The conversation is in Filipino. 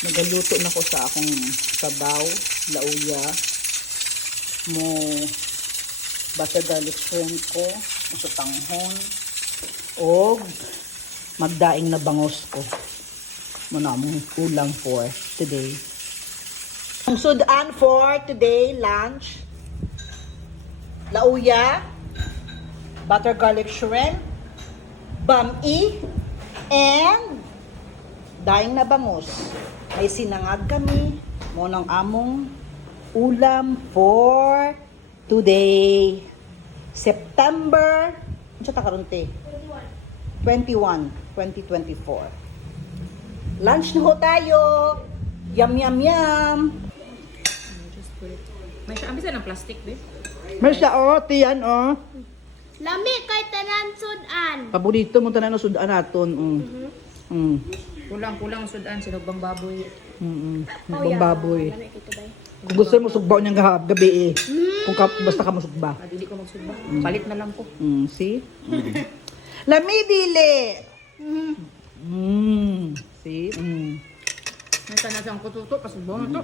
Nagaluto na ko sa akong sabaw, lauya, mo butter garlic shrimp ko, sa tanghon, o magdaing na bangos ko. Muna mong ulam for today. Ang sudan for today, lunch, lauya, butter garlic shrimp, bami, and daing na bangus. May sinangag kami. Mo ng among ulam for today. September, ano siya takarunti? 21, 2024. Lunch na ho tayo. Yum, yum, yum. Just put it. May siya, ambisa ng plastic, babe. May siya, tiyan, Lami kay tanan sudan. Paborito mo tanan na sudan naton. Kulang-kulang sudan, sinugbang baboy. Ibang baboy. Lami kay tubay. Kung gusto mo sugbaw niyang gabi basta ka masugba. Hindi ko magsugba. Palit na lang ko. See? Lami dili. See? Nasa nasang kututo, pasugbaw na to.